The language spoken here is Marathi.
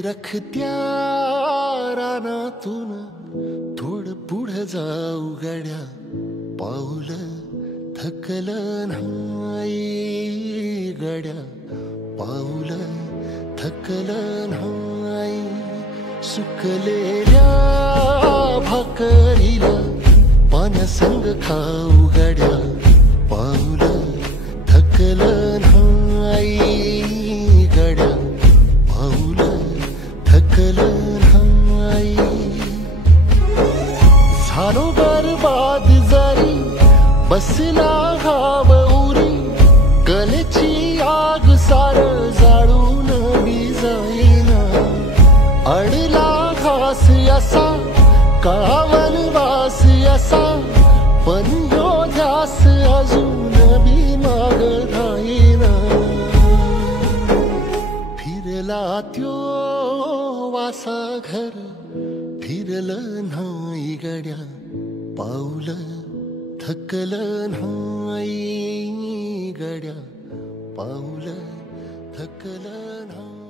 रखरखत्या रानातून थोडं पुढं जाऊ गड्या, पाऊलं थकलं नाही गड्या, पाऊलं थकलं नाही. सुकलेल्या भाकरीला पाण्यासंग खाऊ गड्या, पाऊलं थकलं नाही गड्या, पाऊलं थकलं नाही. झालो बरबाद जरी बसला घाव उरी, कलेची आग सार जाळून बी जाईना. अडला घास असा काळा वनवास असा, पण ह्यो ध्यास अजून बी माग राहीना. फिरला त्यो वासा घर, फिरलं नाही गड्या, पाऊलं थकलं नाही गड्या, पाऊलं थकलं नाही.